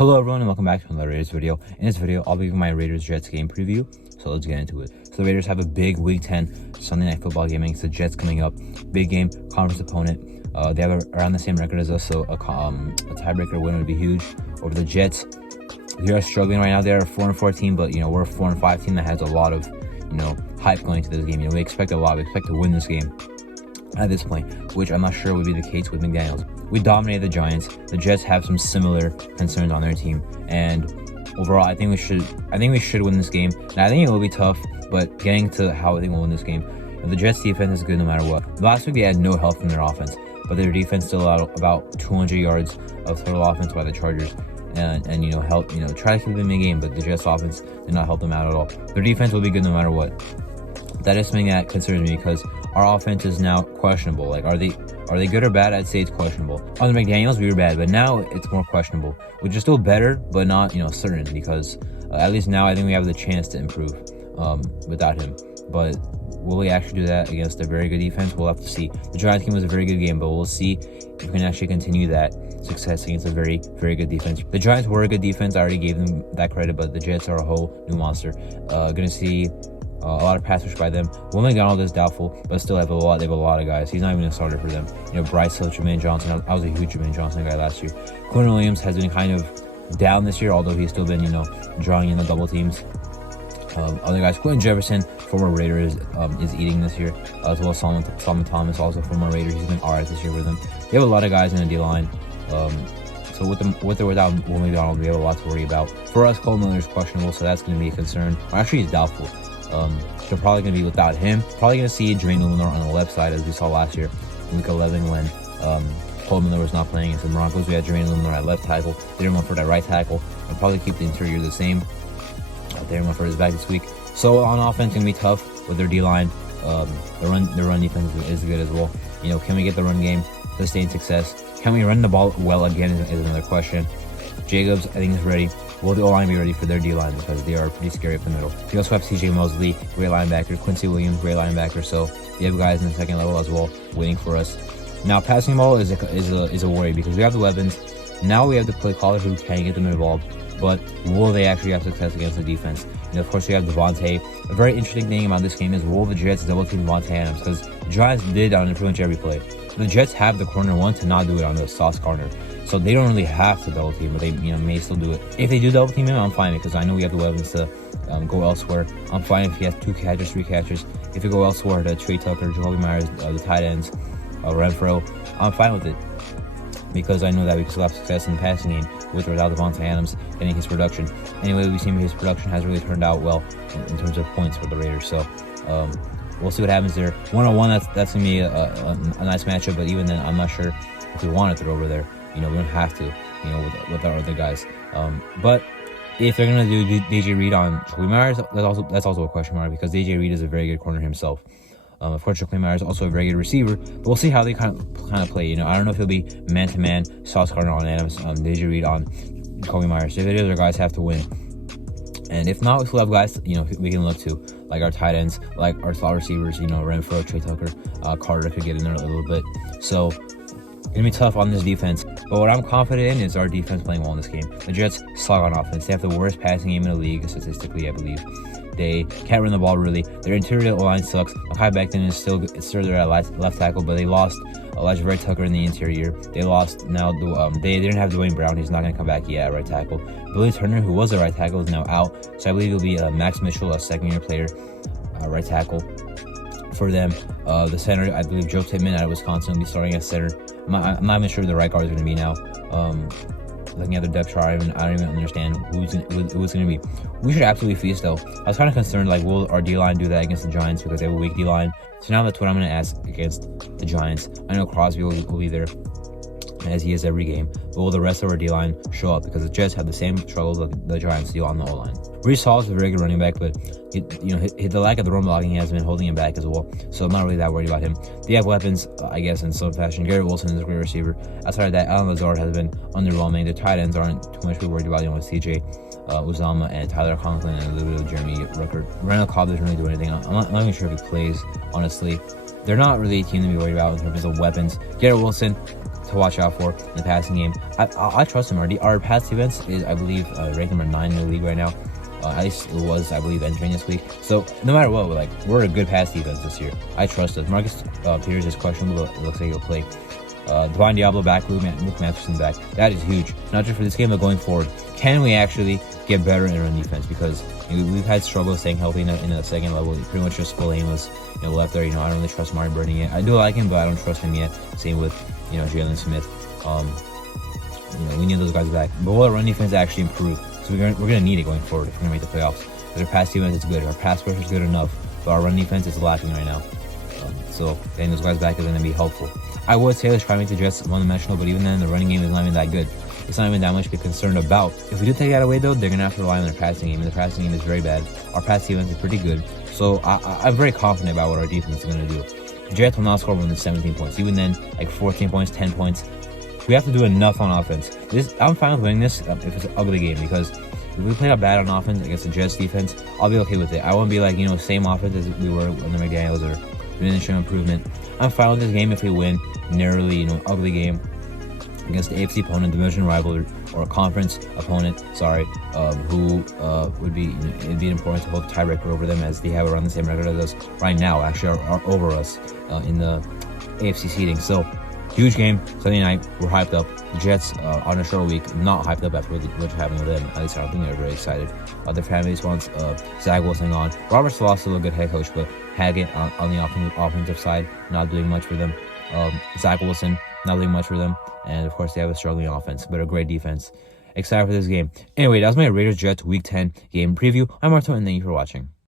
Hello everyone and welcome back to another Raiders video. In this video, I'll be giving my Raiders Jets game preview, so let's get into it. So the Raiders have a big Week 10 Sunday Night Football game against the Jets coming up. Big game, conference opponent. They have around the same record as us, so a tiebreaker win would be huge over the Jets. They are struggling right now. They are a 4-4 team, but we're a 4-5 team that has a lot of hype going to this game. We expect a lot. We expect to win this game at this point, which I'm not sure would be the case with McDaniels. We dominated the Giants. The Jets have some similar concerns on their team, and overall, I think we should win this game. And I think it will be tough, but getting to how I think we'll win this game, the Jets defense is good no matter what. Last week they had no help from their offense, but their defense still allowed about 200 yards of total offense by the Chargers, and try to keep them in the game. But the Jets offense did not help them out at all. Their defense will be good no matter what. That is something that concerns me because our offense is now questionable. Like, are they good or bad? I'd say it's questionable. Under McDaniels, we were bad, but now it's more questionable, which is still better, but not certain, because at least now I think we have the chance to improve without him. But will we actually do that against a very good defense? We'll have to see. The Giants game was a very good game, but we'll see if we can actually continue that success against a very, very good defense. The Giants were a good defense. I already gave them that credit, but the Jets are a whole new monster. Gonna see a lot of pass rush by them. Will McDonald is doubtful, but still they have a lot of guys. He's not even a starter for them. Bryce Hill, Jermaine Johnson. I was a huge Jermaine Johnson guy last year. Quinn Williams has been kind of down this year, although he's still been drawing in the double teams. Other guys, Quentin Jefferson, former Raider, is eating this year, as well as Solomon Thomas, also former Raider. He's been alright this year with them. They have a lot of guys in the D line. So with or without Will McDonald, we have a lot to worry about. For us, Cole Miller is questionable, so that's going to be a concern. Or actually, he's doubtful. They're probably going to be without him. Probably going to see Jermaine Lillard on the left side, as we saw last year in Week 11 when Cole Miller was not playing against the Broncos. We had Jermaine Lillard at left tackle, Darren Munford at right tackle. I'll probably keep the interior the same. Darren Munford is back this week. So on offense, going to be tough with their D-line. The run defense is good as well. Can we get the run game, sustain success? Can we run the ball well again is another question. Jacobs, I think, is ready. Will the O-line be ready for their D-line, because they are pretty scary up the middle? You also have C.J. Mosley, great linebacker, Quincy Williams, great linebacker. So you have guys in the second level as well waiting for us. Now, passing ball is a worry because we have the weapons. Now we have the play callers who can get them involved, but will they actually have success against the defense? Of course, we have Devontae. A very interesting thing about this game is, will the Jets double team Devontae Adams? Because the Giants did on pretty much every play. The Jets have the corner one to not do it on the sauce corner. So they don't really have to double team, but they may still do it. If they do double team him, I'm fine, because I know we have the weapons to go elsewhere. I'm fine if he has 2 catches, 3 catches. If we go elsewhere to Trey Tucker, Jacoby Myers, the tight ends, Renfro, I'm fine with it, because I know that we can still have success in the passing game with or without Devontae Adams getting his production. Anyway, we've seen his production has really turned out well in terms of points for the Raiders. So we'll see what happens there. 1-on-1, that's gonna be a nice matchup, but even then, I'm not sure if we want to throw over there. We don't have to, with our other guys. But if they're gonna do DJ Reed on Jacoby Myers, that's also a question mark, because DJ Reed is a very good corner himself. Of course, Jacoby Myers is also a very good receiver, but we'll see how they kind of play. I don't know if it'll be man-to-man, Sauce Gardner on Adams, DJ Reed on Jacoby Myers. If it is, our guys have to win. And if not, we still have guys, we can look to, like our tight ends, like our slot receivers, Renfro, Trey Tucker, Carter could get in there a little bit. So gonna be tough on this defense, but what I'm confident in is our defense playing well in this game. The Jets slog on offense. They have the worst passing game in the league statistically, I believe. They can't run the ball really. Their interior line sucks. Mekhi Becton is still there at left tackle, but they lost Elijah Tucker in the interior. They lost now. They didn't have Dwayne Brown. He's not gonna come back yet at right tackle. Billy Turner, who was a right tackle, is now out. So I believe it'll be Max Mitchell, a second-year player, right tackle for them. The center, I believe Joe Tippmann out of Wisconsin will be starting at center. I'm not even sure who the right guard is going to be now. Looking at the depth chart, I don't even understand who's going to be. We should absolutely feast, though. I was kind of concerned, will our D-line do that against the Giants, because they have a weak D-line. So now that's what I'm going to ask against the Giants. I know Crosby will be there, as he is every game, but will the rest of our D-line show up? Because the Jets have the same struggles that the Giants do on the O-line. Reece Hall is a very good running back, but the lack of the run blocking has been holding him back as well. So I'm not really that worried about him. They have weapons, I guess, in some fashion. Garrett Wilson is a great receiver. Outside of that, Alan Lazard has been underwhelming. The tight ends aren't too much to be worried about. With CJ Uzomah and Tyler Conklin and a little bit of Jeremy Ruckert. Randall Cobb doesn't really do anything. I'm not even sure if he plays, honestly. They're not really a team to be worried about in terms of weapons. Garrett Wilson, to watch out for in the passing game. I trust him. Our pass defense is, I believe, ranked number 9 in the league right now. At least it was, I believe, entering this week. So no matter what, we're a good pass defense this year. I trust us. Marcus Peters is questionable, but it looks like he'll play. Divine Diablo back, Luke Masterson back. That is huge, not just for this game, but going forward. Can we actually get better in run defense? Because we've had struggles staying healthy in the second level. Pretty much just Spillane was left there. I don't really trust Martin Burning yet. I do like him, but I don't trust him yet. Same with Jalen Smith. We need those guys back. But will our run defense actually improve? So we're gonna need it going forward if we're gonna make the playoffs. Because our pass defense is good, our pass rush is good enough, but our run defense is lacking right now. So getting those guys back is gonna be helpful. I would say let's try to make the Jets one-dimensional, but even then, the running game is not even that good. It's not even that much to be concerned about. If we do take that away, though, they're gonna have to rely on their passing game, and the passing game is very bad. Our pass defense is pretty good, so I'm very confident about what our defense is gonna do. The Jets will not score more than 17 points. Even then, 14 points, 10 points. We have to do enough on offense. I'm fine with winning this if it's an ugly game, because if we play out bad on offense against the Jets defense, I'll be okay with it. I won't be same offense as we were under McDaniels or diminishing improvement. I'm fine with this game if we win narrowly, ugly game against the AFC opponent, division rival, or a conference opponent, who would be, it'd be important to hold the tiebreaker over them, as they have around the same record as us right now, actually are over us in the AFC seeding. So, huge game, Sunday night, we're hyped up. The Jets on a short week, not hyped up after what's happening with them. At least I don't think they're very excited. Their fan base wants Zach Wilson on. Robert Saleh's still a good head coach, but Hackett on the offensive side, not doing much for them. Zach Wilson, not doing much for them. And of course, they have a struggling offense, but a great defense. Excited for this game. Anyway, that was my Raiders Jets Week 10 game preview. I'm Marto, and thank you for watching.